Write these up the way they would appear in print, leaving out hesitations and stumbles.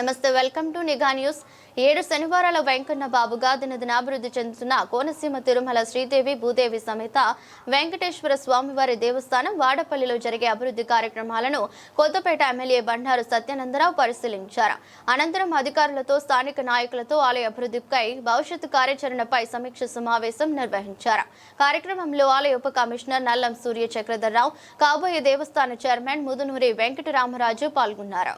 నమస్తే, welcome to నిఘా news. 7 శనివారాల Venkanna బాబుగా దినదినాభివృద్ధి చెందుతున్న కోనసీమ తిరుమల శ్రీదేవి భూదేవి సమేత వెంకటేశ్వర స్వామివారి దేవస్థానం వాడపల్లిలో జరిగే అభివృద్ధి కార్యక్రమాలను కొత్తపేట ఎమ్మెల్యే బండారు సత్యానందరావు పరిశీలించారు. అనంతరం అధికారులతో, స్థానిక నాయకులతో ఆలయ అభివృద్ధిపై భవిష్యత్తు కార్యాచరణపై సమీక్ష సమావేశం నిర్వహించారు. కార్యక్రమంలో ఆలయ ఉప కమిషనర్ నల్లం సూర్య చక్రధర్రావు, కాబోయే దేవస్థాన చైర్మన్ ముదునూరి వెంకటరామరాజు పాల్గొన్నారు.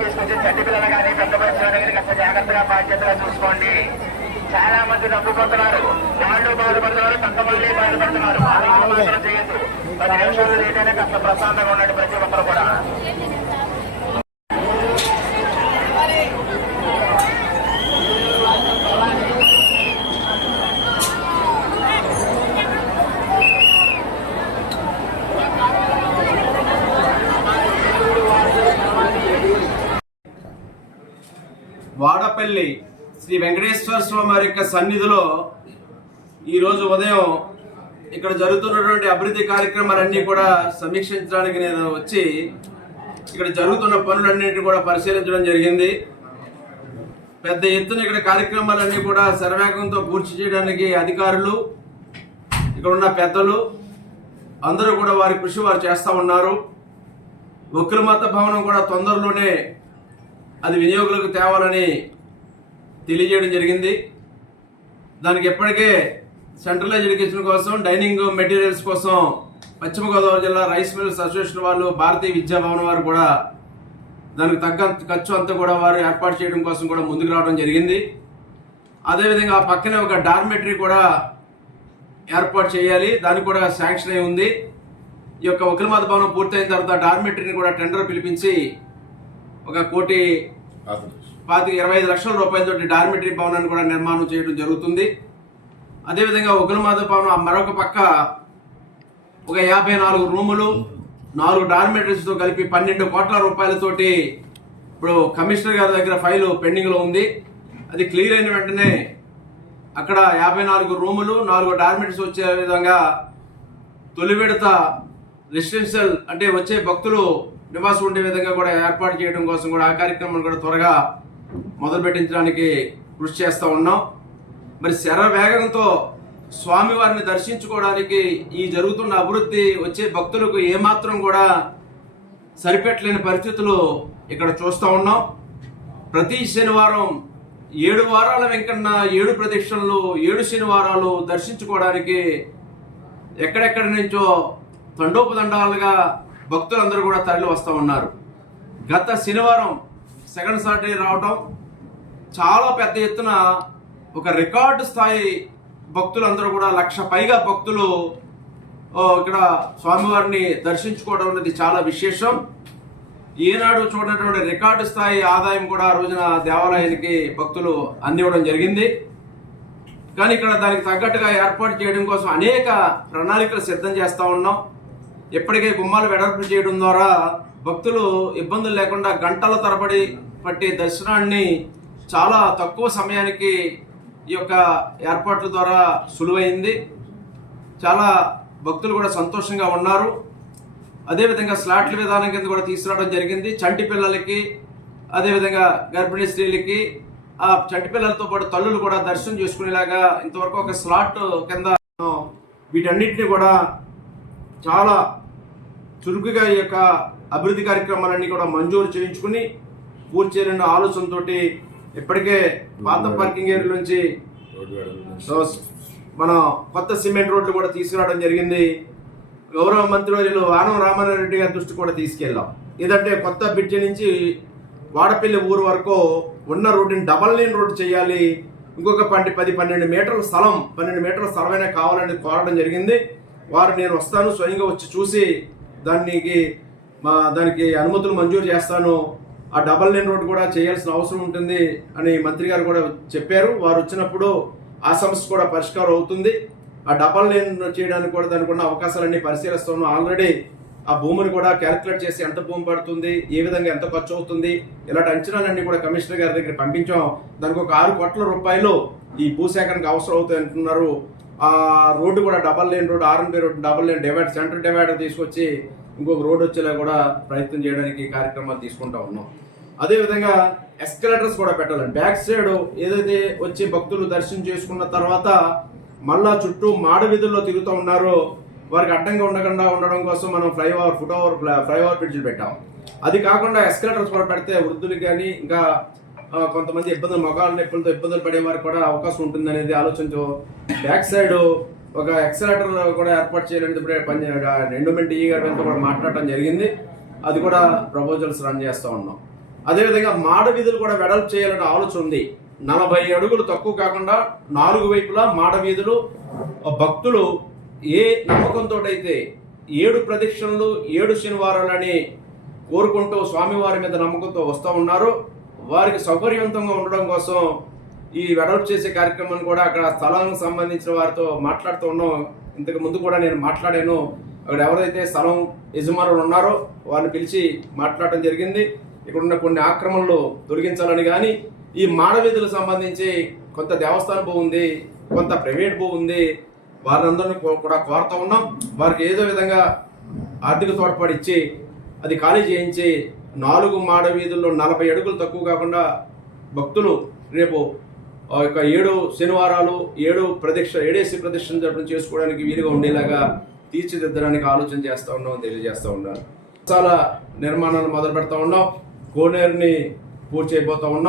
తీసుకొచ్చి చెడ్డ పిల్లలు కానీ పెద్ద పరిశ్రమ కాస్త జాగ్రత్తగా బాధ్యతగా చూసుకోండి. చాలా మంది నమ్ముకుంటున్నారు, వాళ్ళు బాధపడుతున్నారు, కొంతమంది బాధపడుతున్నారు. వాళ్ళు మాత్రం చేయొద్దు. 10 నిమిషాలు ఏదైనా కాస్త ప్రశాంతంగా ఉండండి ప్రతి ఒక్కరు కూడా. వాడపల్లి శ్రీ వెంకటేశ్వర స్వామి వారి యొక్క సన్నిధిలో ఈరోజు ఉదయం ఇక్కడ జరుగుతున్నటువంటి అభివృద్ధి కార్యక్రమాలన్నీ కూడా సమీక్షించడానికి నేను వచ్చి ఇక్కడ జరుగుతున్న పనులన్నింటినీ కూడా పరిశీలించడం జరిగింది. పెద్ద ఎత్తున ఇక్కడ కార్యక్రమాలన్నీ కూడా శరవేగంతో పూర్తి చేయడానికి అధికారులు, ఇక్కడ ఉన్న పెద్దలు అందరూ కూడా వారి కృషి వారు చేస్తూ ఉన్నారు. వక్రమత భవనం కూడా తొందరలోనే అది వినియోగులకు తేవాలని తెలియజేయడం జరిగింది. దానికి ఎప్పటికే సెంట్రలైజ్ ఎడ్యుకేషన్ కోసం, డైనింగ్ మెటీరియల్స్ కోసం పశ్చిమ గోదావరి జిల్లా రైస్ మిల్స్ అసోసియేషన్ వాళ్ళు, భారతీయ విద్యా భవన్ వారు కూడా దానికి తగ్గ ఖర్చు అంతా కూడా వారు ఏర్పాటు చేయడం కోసం కూడా ముందుకు రావడం జరిగింది. అదేవిధంగా ఆ పక్కనే ఒక డార్మెటరీ కూడా ఏర్పాటు చేయాలి, దానికి కూడా శాంక్షన్ అయి ఉంది. ఈ యొక్క వకీలమాత భవనం పూర్తయిన తర్వాత డార్మెటరీని కూడా టెండర్ పిలిపించి 1,25 లక్షల రూపాయలతో డార్మెటరీ భవనాన్ని కూడా నిర్మాణం చేయడం జరుగుతుంది. అదేవిధంగా వకీలమాత భవనం మరొక పక్క ఒక 54 రూములు, 4 డార్మెటరీస్తో కలిపి 12 కోట్ల రూపాయలతోటి ఇప్పుడు కమిషనర్ గారి దగ్గర ఫైల్ పెండింగ్లో ఉంది. అది క్లియర్ అయిన వెంటనే అక్కడ 54 రూములు, 4 డార్మెటరీస్ వచ్చే విధంగా తొలి విడత రెసిడెన్షియల్ అంటే వచ్చే భక్తులు నివాసం ఉండే విధంగా కూడా ఏర్పాటు చేయడం కోసం కూడా ఆ కార్యక్రమం కూడా త్వరగా మొదలు పెట్టించడానికి కృషి చేస్తూ ఉన్నాం. మరి శరవేగంతో స్వామివారిని దర్శించుకోవడానికి ఈ జరుగుతున్న అభివృద్ధి వచ్చే భక్తులకు ఏమాత్రం కూడా సరిపెట్టలేని పరిస్థితులు ఇక్కడ చూస్తూ ఉన్నాం. ప్రతి శనివారం 7 వారాల వెంకన్న 7 ప్రదక్షిణలు, 7 శనివారాలు దర్శించుకోవడానికి ఎక్కడెక్కడి నుంచో తండోపదండాలుగా భక్తులందరూ కూడా తరలి వస్తూ ఉన్నారు. గత శనివారం సెకండ్ సాటర్డే రావటం, చాలా పెద్ద ఎత్తున ఒక రికార్డు స్థాయి భక్తులందరూ కూడా 1,00,000 పైగా భక్తులు ఇక్కడ స్వామివారిని దర్శించుకోవడం అనేది చాలా విశేషం. ఈనాడు చూడనటువంటి రికార్డు స్థాయి ఆదాయం కూడా ఆ రోజున దేవాలయానికి భక్తులు అందివ్వడం జరిగింది. కానీ ఇక్కడ దానికి తగ్గట్టుగా ఏర్పాటు చేయడం కోసం అనేక ప్రణాళికలు సిద్ధం చేస్తూ ఉన్నాం. ఇప్పటికే గుమ్మాలు వెడల్పు చేయడం ద్వారా భక్తులు ఇబ్బందులు లేకుండా గంటల తరబడి పట్టే దర్శనాన్ని చాలా తక్కువ సమయానికి ఈ యొక్క ఏర్పాట్ల ద్వారా సులువైంది. చాలా భక్తులు కూడా సంతోషంగా ఉన్నారు. అదేవిధంగా స్లాట్ల విధానం కింద కూడా తీసుకురావడం జరిగింది. చంటి పిల్లలకి, అదేవిధంగా గర్భిణీ స్త్రీలకి, ఆ చంటి పిల్లలతో పాటు తల్లులు కూడా దర్శనం చేసుకునేలాగా ఇంతవరకు ఒక స్లాట్ కింద వీటన్నిటిని కూడా చాలా చురుకుగా ఈ యొక్క అభివృద్ధి కార్యక్రమాలన్నీ కూడా మంజూరు చేయించుకుని పూర్తి చేయాలన్న ఆలోచనతో ఇప్పటికే పాత పార్కింగ్ ఏరియా నుంచి మన కొత్త సిమెంట్ రోడ్లు కూడా తీసుకురావడం జరిగింది. గౌరవ మంత్రివర్యులు ఆనం రామారెడ్డి గారి దృష్టి కూడా తీసుకెళ్ళాం. ఏదంటే కొత్త బ్రిడ్జి నుంచి వాడపల్లి ఊరు వరకు ఉన్న రోడ్డుని డబల్ లేన్ రోడ్డు చేయాలి, ఇంకొక 10-12 మీటర్ల స్థలం, 12 మీటర్ల స్థలమైనా కావాలని కోరడం జరిగింది. వారు నేను వస్తాను, స్వయంగా వచ్చి చూసి దానికి అనుమతులు మంజూరు చేస్తాను, ఆ డబల్ లేన్ రోడ్డు కూడా చేయాల్సిన అవసరం ఉంటుంది అని మంత్రి గారు కూడా చెప్పారు. వారు వచ్చినప్పుడు ఆ సమస్య కూడా పరిష్కారం అవుతుంది. ఆ డబల్ లేన్ చేయడానికి కూడా దానికి ఉన్న అవకాశాలన్నీ పరిశీలిస్తున్నాం. ఆల్రెడీ ఆ భూమిని కూడా క్యాలిక్యులేట్ చేసి ఎంత భూమి పడుతుంది, ఏ విధంగా ఎంత ఖర్చు అవుతుంది, ఇలాంటి అంచనాలన్నీ కూడా కమిషనర్ గారి దగ్గర పంపించాం. దానికి ఒక 6 కోట్ల రూపాయలు ఈ భూసేకరణకు అవసరం అవుతాయి అంటున్నారు. ఆ రోడ్డు కూడా double lane road, RNB road double lane divider, centre divider తీసుకొచ్చి ఇంకొక రోడ్డు వచ్చేలా కూడా ప్రయత్నం చేయడానికి కార్యక్రమాలు తీసుకుంటా ఉన్నాం. అదేవిధంగా ఎస్కలేటర్స్ కూడా పెట్టాలండి. బ్యాక్ సైడ్ ఏదైతే వచ్చి భక్తులు దర్శనం చేసుకున్న తర్వాత మళ్ళా చుట్టూ మాడ వీధుల్లో తిరుగుతూ ఉన్నారో వారికి అడ్డంగా ఉండడం కోసం మనం ఫ్లైఓవర్ బ్రిడ్జ్లు పెట్టాం. అది కాకుండా ఎస్కలేటర్స్ కూడా పెడితే వృద్ధులకు కానీ ఇంకా కొంతమంది మగాళ్ళ నొప్పులతో ఇబ్బందులు పడే వారికి కూడా అవకాశం ఉంటుంది అనేది ఆలోచనతో బ్యాక్ సైడ్ ఒక ఎక్సలేటర్ కూడా ఏర్పాటు చేయాలని ఎండోమెంట్ ఈ గారితో కూడా మాట్లాడటం జరిగింది. అది కూడా ప్రపోజల్స్ రన్ చేస్తూ ఉన్నాం. అదేవిధంగా మాడ వీధులు కూడా వెడల్పు చేయాలనే ఆలోచన ఉంది. 40 అడుగులు తక్కువ కాకుండా 4 వైపులా మాడ వీధులు భక్తులు ఏ నమ్మకంతో అయితే 7 ప్రదక్షిణలు 7 శనివారాలని కోరుకుంటూ స్వామివారి మీద నమ్మకంతో వస్తూ ఉన్నారో వారికి సౌకర్యవంతంగా ఉండడం కోసం ఈ వెడల్పు చేసే కార్యక్రమాన్ని కూడా అక్కడ స్థలానికి సంబంధించిన వారితో మాట్లాడుతూ ఉన్నాం. ఇంతకు ముందు కూడా నేను మాట్లాడాను. అక్కడ ఎవరైతే స్థలం యజమానులు ఉన్నారో వారిని పిలిచి మాట్లాడటం జరిగింది. ఇక్కడ ఉన్న కొన్ని ఆక్రమణలు తొలగించాలని. కానీ ఈ మాడవీధులకు సంబంధించి కొంత దేవస్థాన భూ ఉంది, కొంత ప్రైవేట్ భూ ఉంది. వారందరినీ కూడా కోరుతూ ఉన్నాం. వారికి ఏదో విధంగా ఆర్థిక తోడ్పాటు ఇచ్చి అది ఖాళీ చేయించి 4 మాడవీధుల్లో 40 అడుగులు తక్కువ కాకుండా భక్తులు రేపు 7 శనివారాలు 7 ప్రదక్షిణ చేసుకోవడానికి వీలుగా ఉండేలాగా తీర్చిదిద్దడానికి ఆలోచన చేస్తూ ఉన్నాం, తెలియజేస్తూ ఉన్నాను. చాలా నిర్మాణాలు మొదలు పెడతా ఉన్నాం. కోనేరుని పూర్తి చేయబోతా ఉన్నాం.